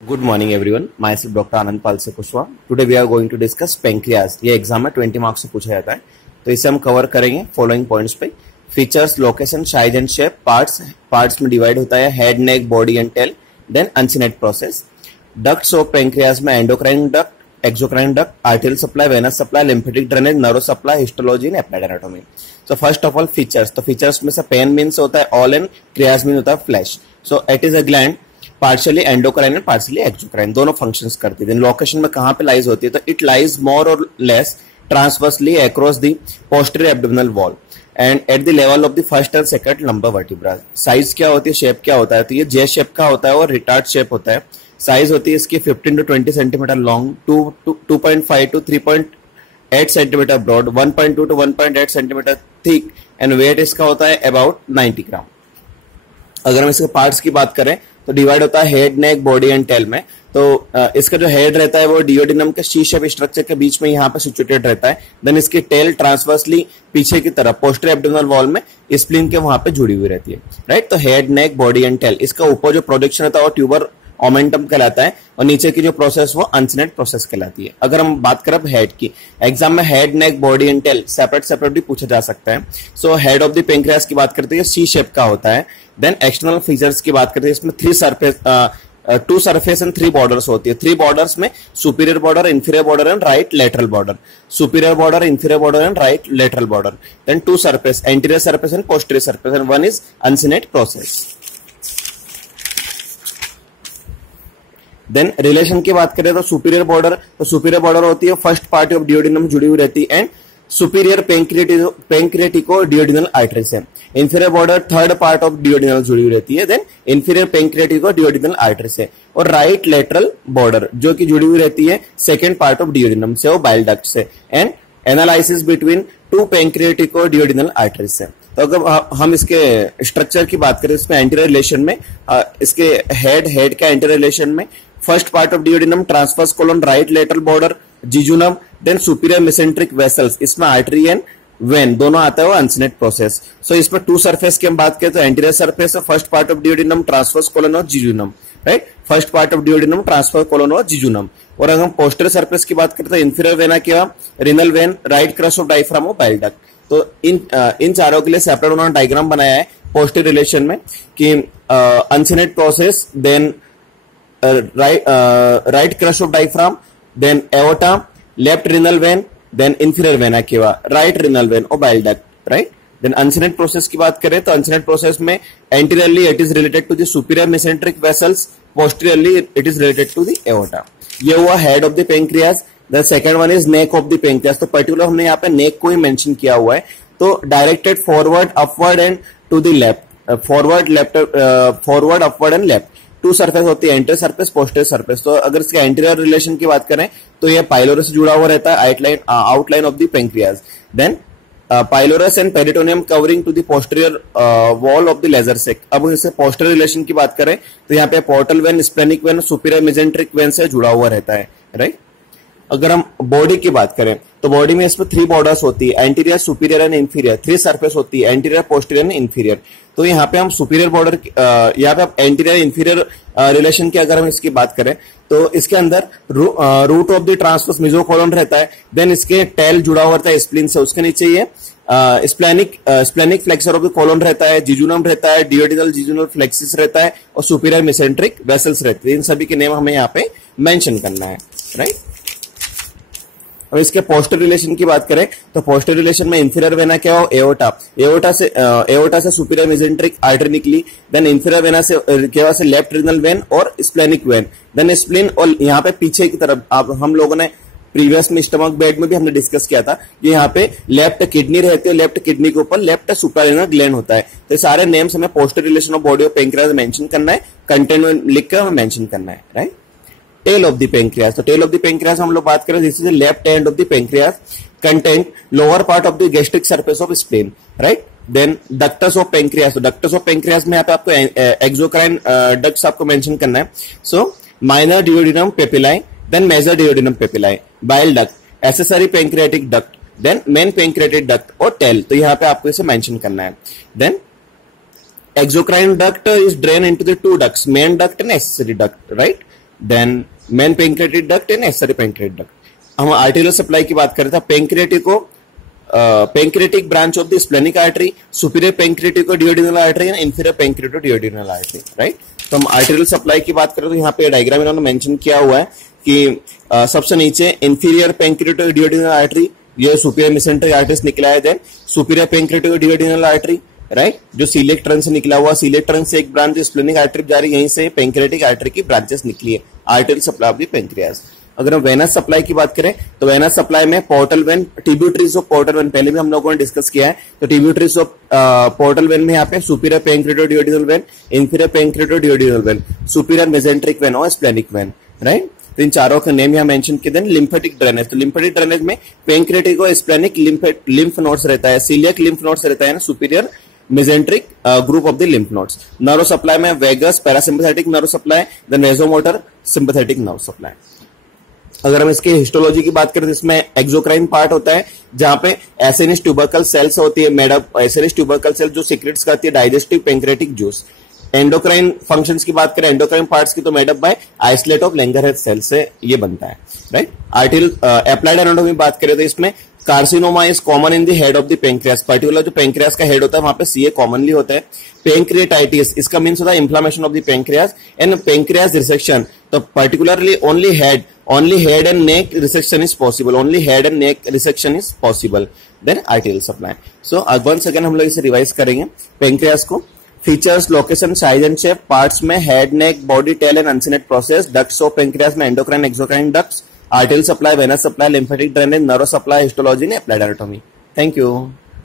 Good morning everyone. Myself Dr. आनंद पाल से Kushwaha. Today we are going to discuss pancreas. ये exam में 20 marks से पूछा जाता है, तो इसे हम कवर करेंगे फॉलोइंग पॉइंट्स पे. Features, location, size and shape, parts में डिवाइड होता है head, neck, body and tail. Then uncinate process. Ducts of pancreas में endocrine duct, exocrine duct, arterial supply, venous supply, lymphatic drainage, nerve supply, histology and applied anatomy. So first of all features. तो features में से pen means होता है all and क्रियाज mean होता है flash. So it is a gland partially endocrine and partially exocrine, दोनों functions करती है. लोकेशन में कहां पे लाइज होती है, तो इट लाइज मोर और less transversely across the posterior abdominal wall and at the level of the first and second lumbar vertebra. Size क्या होती है, शेप क्या होता है, तो ये जे शेप का होता है और रिटार्ड शेप होता है. साइज होती है इसकी 15 to 20 centimetre long, 2.5 to 3.8 centimetre broad, 1.2 to 1.8 centimetre thick and weight इसका होता है अबाउट 90 ग्राम. अगर हम इसके पार्ट्स की बात करें तो डिवाइड होता है head, neck, body and tail में. तो इसका जो हेड रहता है वो डियोडिनम के सी शेप स्ट्रक्चर के बीच में यहाँ पे सिचुएटेड रहता है. देन इसकी टेल ट्रांसवर्सली पीछे की तरफ पोस्टीरियर एब्डोमिनल वॉल में स्प्लीन के वहां पे जुड़ी हुई रहती है. राइट, तो head, neck, body and tail. इसका ऊपर जो प्रोजेक्शन रहता है वो ट्यूबर ओमेंटम कहलाता है और नीचे की जो प्रोसेस वो अनसिनेट प्रोसेस कहलाती है. अगर हम बात करें हेड की, एग्जाम में head, neck, body and tail separate भी पूछा जा सकता है. So head of the pancreas की बात करते हैं, सी शेप का होता है. देन एक्सटर्नल फीचर्स की बात करते हैं, इसमें टू सरफेस एंड 3 बॉर्डर्स होती है. 3 बॉर्डर्स में superior border, inferior border and right lateral border. Superior border, inferior border and right lateral border. Then 2 surface, anterior surface and posterior surface and 1 is uncinate process. Then relation की बात करें तो superior border होती है first part of डियोडिनम जुड़ी हुई रहती है and superior pancreatico duodenal artery से. Inferior border third part of duodenal जुड़ी हुई रहती है, then inferior pancreatico duodenal artery से. और राइट लेटरल बॉर्डर जो कि जुड़ी हुई रहती है सेकेंड पार्ट ऑफ डियोडिनम से और बाइल डक्ट से. And analysis between 2 पेंक्रियाटिको duodenal artery से. तो अगर हम इसके स्ट्रक्चर की बात करें, इसमें एंटीरियर रिलेशन में इसके हेड का एंटीरियर रिलेशन में first part of duodenum, transverse colon, right lateral border, jejunum, then superior mesenteric vessels, इसमें आर्टरी एंड वेन दोनों आता है वो अनसिनेट प्रोसेस. सो इसमें 2 सरफेस की हम बात करें तो anterior surface, first part of duodenum, transverse colon और jejunum. Right, first part of duodenum, transverse colon और जिजुनम. और अगर हम पोस्टीरियर सरफेस की बात करें तो इंफीरियर वेना क्या, renal vein, right crust of diaphragm और बाइल डक्ट. तो इन चारों के लिए सेपरेट उन्होंने डायग्राम बनाया है पोस्टीरियर रिलेशन में कि uncinate process, then right crust of diaphragm, then aorta, left renal vein, then inferior vena cava, right renal vein और bile duct. Right, then uncinate process की बात करें तो अनसिनेट प्रोसेस में anteriorly it is related to the superior mesenteric vessels, posteriorly it is related to the aorta. ये हुआ head of the pancreas. The second one is neck of the pancreas. तो particular हमने यहाँ पे नेक को ही mention किया हुआ है. तो directed forward, upward and to the left, forward, upward and left. 2 surface होती है, एंटीरियर सरफेस, पोस्टीरियर सरफेस. तो अगर इसके एंटीरियर रिलेशन की बात करें तो ये पाइलोरस से जुड़ा हुआ रहता है, outline of the pancreas. Then pylorus and peritoneum covering to the posterior wall of the lesser sac. अब इससे पोस्टीरियर रिलेशन की बात करें तो यहाँ पे portal vein, splenic when, superior mesenteric when से जुड़ा हुआ रहता है. राइट, अगर हम बॉडी की बात करें तो बॉडी में इसमें 3 बॉर्डर्स होती है, anterior, superior and inferior. 3 surface होती है, एंटीरियर, पोस्टीरियर एंड इंफीरियर. तो यहाँ पे हम सुपीरियर बॉर्डर, यहाँ पे आप एंटीरियर इंफीरियर रिलेशन की अगर हम इसकी बात करें तो इसके अंदर रूट ऑफ द ट्रांसवर्स मेसोकोलन रहता है. देन इसके टेल जुड़ा हुआ रहता है स्प्लीन से, उसके नीचे ये splenic flexor of the colon रहता है, जिजुनम रहता है, डियोडिनल जिजुनल फ्लेक्सिस रहता है और सुपीरियर मेसेंट्रिक वेसल्स रहते हैं. इन सभी के नेम हमें यहाँ पे मेंशन करना है. राइट, और इसके पोस्टर रिलेशन की बात करें तो पोस्टर रिलेशन में इंफीरियर वेना क्या हो, एओर्टा से सुपीरियर मेसेंट्रिक आर्टरी निकली. देन इंफीरियर वेना से क्या से लेफ्ट रिनल वेन और स्प्लेनिक वेन. देन स्प्लीन, और यहाँ पे पीछे की तरफ हम लोगों ने प्रीवियस में स्टमक बेड में भी हमने डिस्कस किया था कि यहाँ पे लेफ्ट किडनी रहती है, लेफ्ट किडनी के ऊपर लेफ्ट सुप्रारेनल ग्लैंड होता है. तो सारे नेम्स हमें posterior relation of body of pancreas mention करना है, कंटेंट में लिखकर हमें मेंशन करना है. Right, tail of the pancreas. तो टेल ऑफ द पेंक्रियाज हम लोग बात करें, this is left end of the pancreas, content lower part of the gastric surface of spleen. Right, then ducts of pancreas. तो ducts of pancreas में यहाँ पे आपको एक्सोक्राइन डक्ट्स आपको मेंशन करना है. So minor duodenum papillae, then major duodenum papillae, bile duct, accessory pancreatic duct, then main pancreatic duct और tail. तो यहाँ पे आपको इसे मेंशन करना है. Then exocrine duct is drained into the 2 ducts, main duct and accessory duct, right? Then main pancreatic duct and accessory pancreatic duct. हम arterial supply की बात करें तो pancreatic branch of the splenic artery, superior pancreatico duodenal artery and inferior pancreatico duodenal artery, right. तो हम arterial supply की बात करें तो यहाँ पे डायग्राम इन्होंने मेंशन किया हुआ है कि सबसे नीचे इंफीरियर पेंक्रियाटिको डियोडिनल आर्टरी, ये सुपीरियर मेसेंट्रिक आर्टरीज निकला है, then superior pancreatico duodenal artery, right, जो सीलिएक ट्रंक से निकला हुआ, सीलिएक ट्रंक से एक ब्रांच स्प्लेनिक आर्टरी जा रही है, यहीं से पेंक्रियाटिक आर्टरी की ब्रांचेस निकली है, arterial supply of the pancreas. अगर हम वेनस सप्लाई की बात करें तो वेनस सप्लाई में portal vein, tributaries of portal vein पहले भी हम लोगों ने डिस्कस किया है। तो ट्रिब्यूटरीज ऑफ पोर्टल वेन में यहाँ पे superior pancreatico duodenal vein, inferior pancreatico duodenal vein, superior mesenteric vein और स्प्लेनिक वेन, राइट। तो इन चारों का नेम यहाँ मेंशन किए। देन लिम्फेटिक ड्रेनेज, तो लिम्फेटिक ड्रेनेज में पेंक्रियाटिक और स्प्लेनिक लिम्फ नोड्स रहता है, सीलियक लिम्फ नोड्स रहता है, superior mesenteric group of the lymph nodes. Nerve supply में vagus parasympathetic nerve supply, then vasomotor sympathetic nerve supply. अगर हम इसके हिस्टोलॉजी की बात करें तो इसमें एक्सोक्राइन पार्ट होता है जहां पे एसिनिस ट्यूबरकल सेल्स होती है, made up acini tubercle cell जो सीक्रेट्स करती है digestive pancreatic juice. Endocrine functions की बात करें, एंडोक्राइन पार्ट्स की, तो made up by isolate of Langerhans cell से ये बनता है, राइट। आर्टेरियल एप्लाइड एनाटॉमी बात करें तो इसमें carcinoma is common in the head of the pancreas, particular जो पेंक्रियास का हेड होता है वहां पे सीए कॉमनली होता है। पेंक्रियाटाइटिस, इसका मीन्स होता है inflammation of the pancreas and pancreas resection, तो particularly only head and neck resection is possible, only head and neck resection is possible. Then arterial supply. So once again हम लोग इसे revise करेंगे pancreas को। Features, location, size and shape, parts में head, neck, body, tail and uncinate process, ducts of pancreas में endocrine, exocrine ducts, arterial supply, venous supply, lymphatic drainage, nerve supply, histology ने applied anatomy. Thank you.